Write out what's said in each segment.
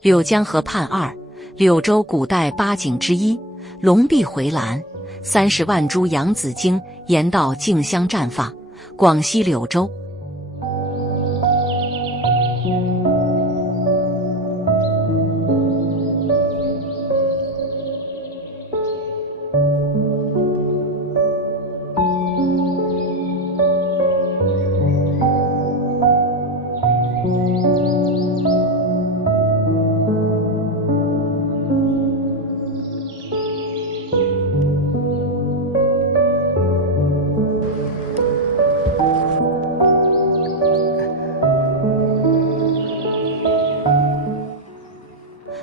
柳江河畔2，柳州古代8景之一，龙壁回栏，30万株洋紫荆沿道竞相绽放。广西柳州。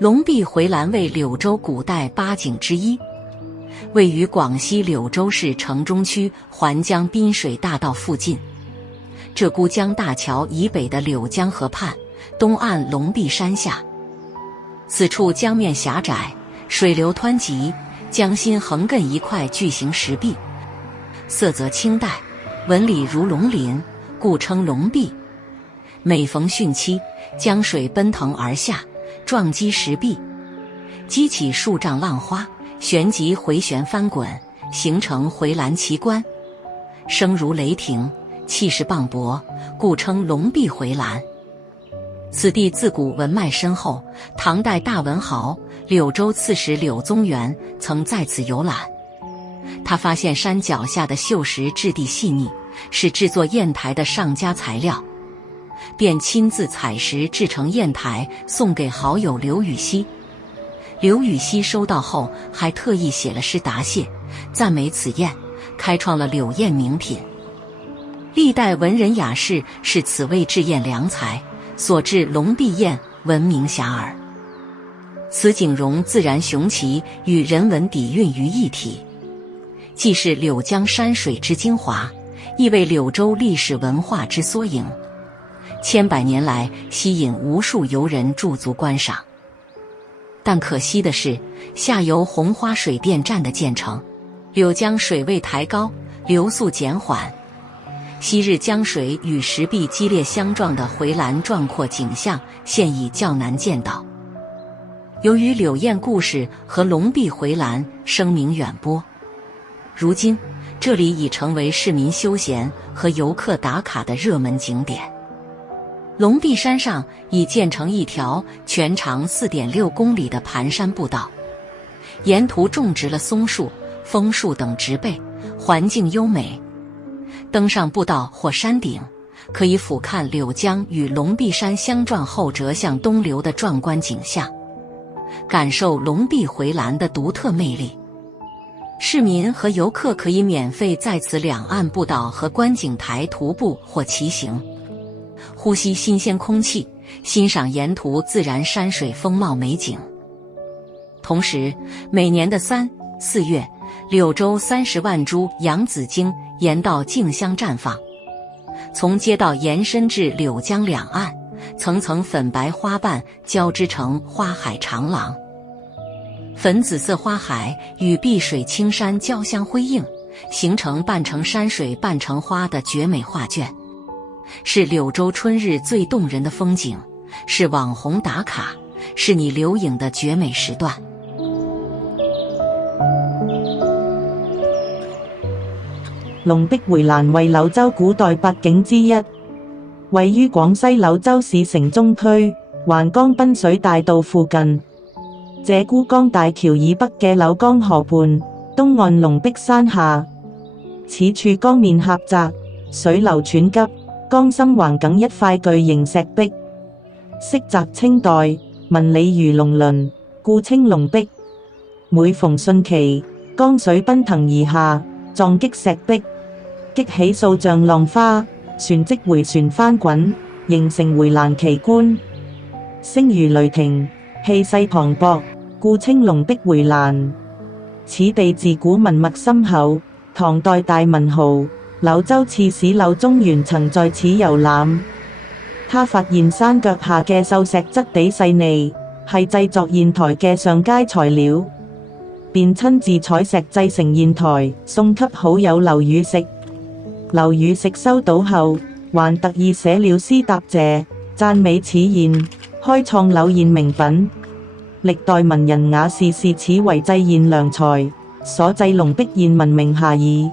龙壁回栏为柳州古代8景之一，位于广西柳州市城中区环江滨水大道附近，鹧鸪江大桥以北的柳江河畔，东岸龙壁山下。此处江面狭窄，水流湍急，江心横亘一块巨型石壁，色泽清淡，纹理如龙鳞，故称龙壁。每逢汛期，江水奔腾而下，撞击石壁，激起数丈浪花，旋即回旋翻滚，形成回栏奇观，声如雷霆，气势磅礴，故称龙壁回栏。此地自古文脉深厚，唐代大文豪柳州刺史柳宗元曾在此游览。他发现山脚下的锈石质地细腻，是制作砚台的上佳材料，便亲自采石制成砚台，送给好友刘禹锡。刘禹锡收到后，还特意写了诗答谢，赞美此砚，开创了柳砚名品。历代文人雅士视此为制砚良材，所制龙壁砚闻名遐迩。此景融自然雄奇与人文底蕴于一体，既是柳江山水之精华，亦为柳州历史文化之缩影，千百年来吸引无数游人驻足观赏。但可惜的是，下游红花水电站的建成，柳江水位抬高，流速减缓，昔日江水与石壁激烈相撞的回栏壮阔景象，现已较难见到。由于柳砚故事和龙壁回栏声名远播，如今这里已成为市民休闲和游客打卡的热门景点。龙壁山上已建成一条全长4.6公里的盘山步道，沿途种植了松树、枫树等植被，环境优美。登上步道或山顶，可以俯瞰柳江与龙壁山相撞后折向东流的壮观景象，感受龙壁回栏的独特魅力。市民和游客可以免费在此两岸步道和观景台徒步或骑行，呼吸新鲜空气，欣赏沿途自然山水风貌美景。同时，每年的3、4月，柳州30万株洋紫荆沿道竞相绽放，从街道延伸至柳江两岸，层层粉白花瓣交织成花海长廊。粉紫色花海与碧水青山交相辉映，形成半成山水半成花的绝美画卷，是柳州春日最动人的风景，是网红打卡，是你留影的绝美时段。龍壁回欄為柳州古代8景之一，位於廣西柳州市城中區環江濱水大道附近，鷓鴣江大橋以北嘅柳江河畔，東岸龍壁山下。此處江面狹窄，水流湍急，江心橫亙一塊巨型石壁，色澤清代，紋理如龍鱗，故稱龍壁。每逢汛期，江水奔騰而下，撞擊石壁，激起數丈浪花，旋即回旋翻滾，形成回欄奇觀，聲如雷霆，氣勢磅礴，故稱龍壁回欄。此地自古文脈深厚，唐代大文豪柳州刺史柳宗元曾在此遊覽，他發現山腳下嘅秀石質地細膩，係製作硯台嘅上佳材料，便親自採石製成硯台，送給好友劉禹錫。劉禹錫收到後，還特意寫了詩答謝，讚美此硯，開創柳唁名品。歷代文人雅士視此為祭唁良才，所製龍璧唁聞名遐邇。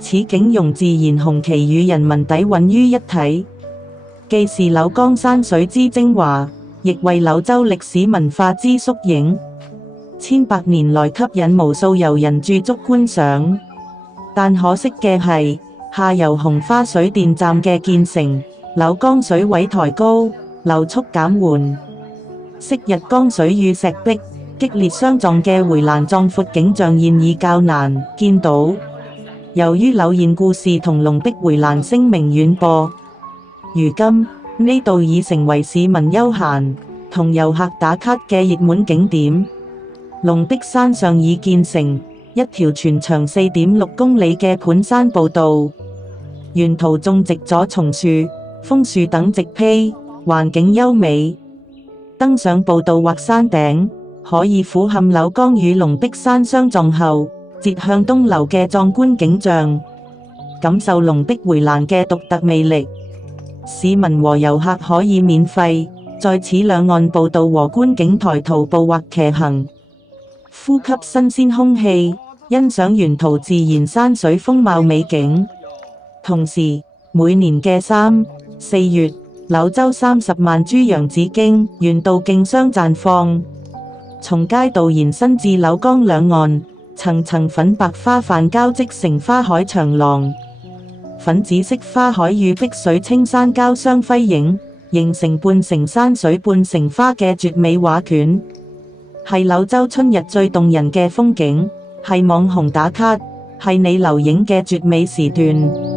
此景容自然雄奇與人文底蘊於一體，既是柳江山水之精華，亦為柳州歷史文化之縮影。千百年來吸引無數遊人駐足觀賞，但可惜嘅係，下游紅花水電站嘅建成，柳江水位抬高，流速減緩。昔日江水與石壁激烈相撞嘅回欄壯闊景象現已較難見到。由於柳唁故事同龍璧回欄聲名遠播，如今呢度已成為市民休閒同遊客打卡嘅熱門景點。龍璧山上已建成一條全長4.6公里嘅盤山步道，沿途種植咗松樹、楓樹等植被，環境優美。登上步道或山頂，可以俯瞰柳江與龍璧山相撞後折向東流嘅壯觀景象，感受龍璧回欄嘅獨特魅力。市民和遊客可以免費在此兩岸步道和觀景台徒步或騎行，呼吸新鮮空氣，欣賞沿途自然山水風貌美景。同時，每年嘅3、4月，柳州30萬株洋紫荊沿道競相綻放，從街道延伸至柳江兩岸，層層粉白花瓣交織成花海長廊，粉紫色花海與碧水青山交相輝映，形成半城山水半城花嘅絕美畫卷，係柳州春日最動人嘅風景，係網紅打卡，係你留影嘅絕美時段。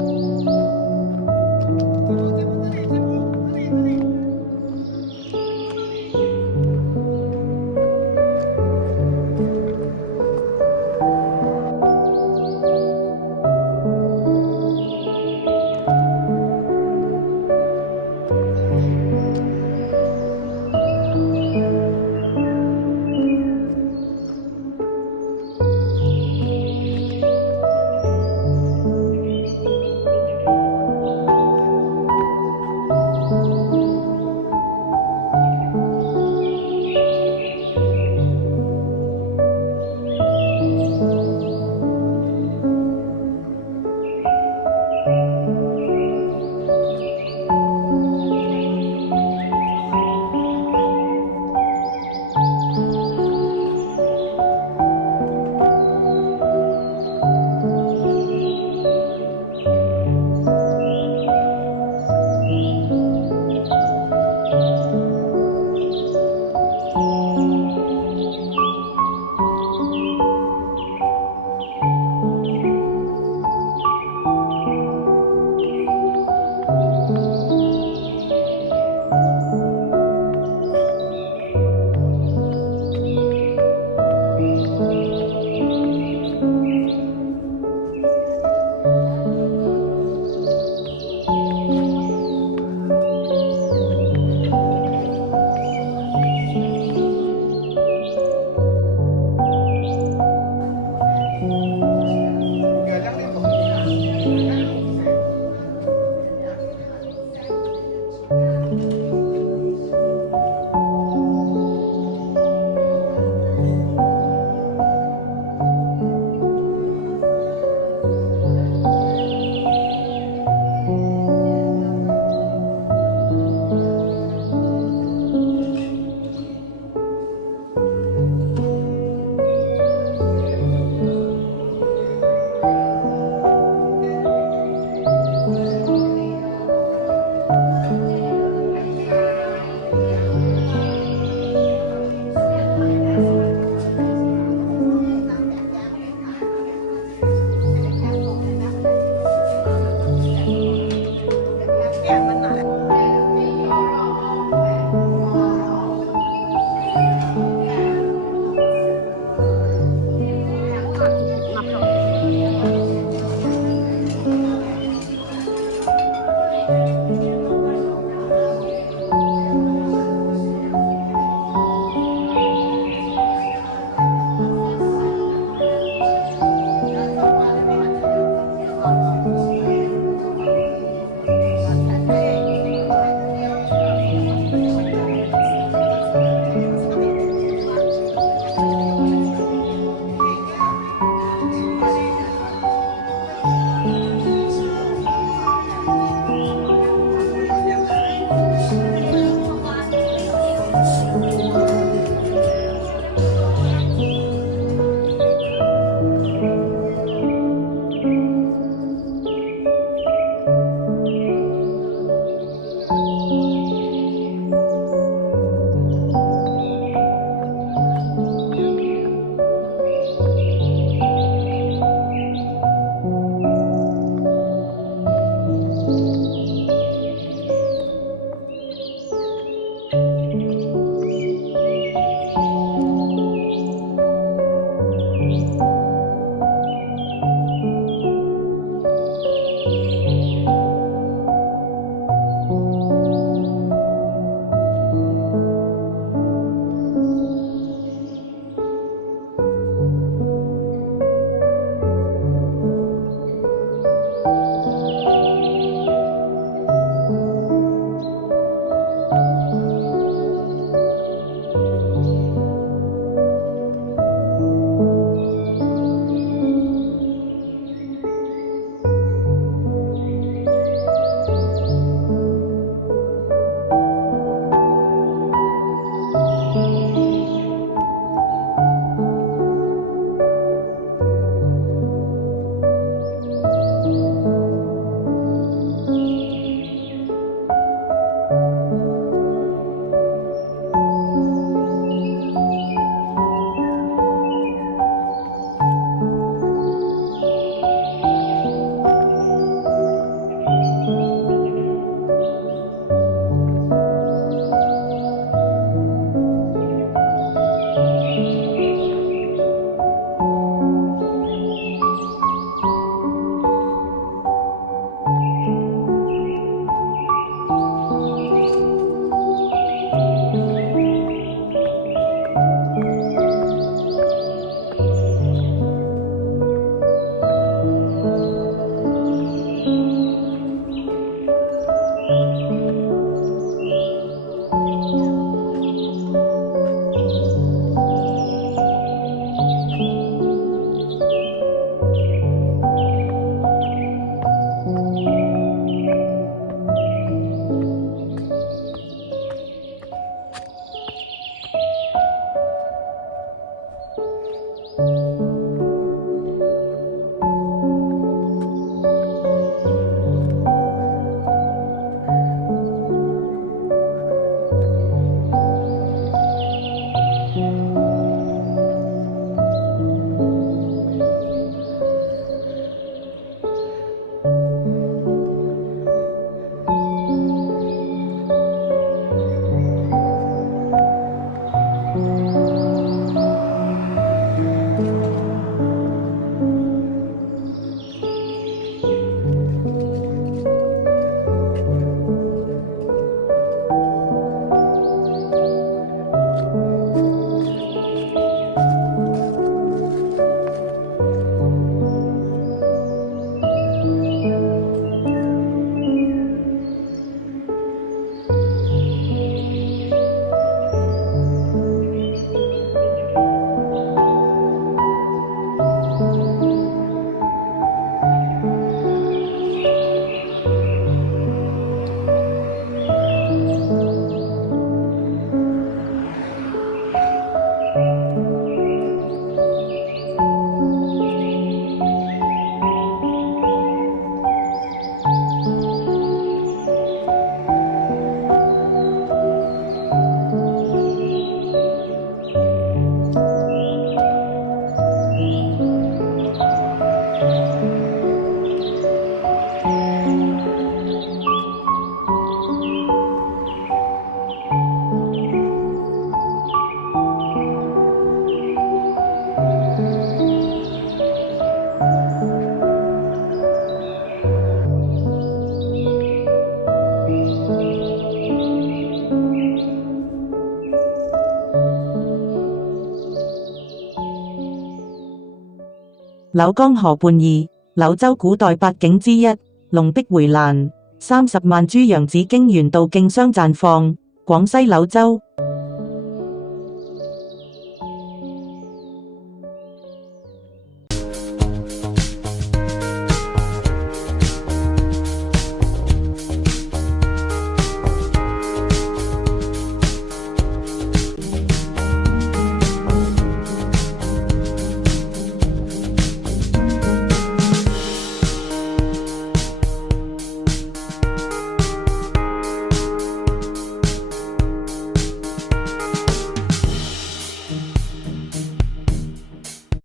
柳江河畔二，柳州古代八景之一，龍壁回欄，30萬株洋紫荊沿道競相綻放，廣西柳州。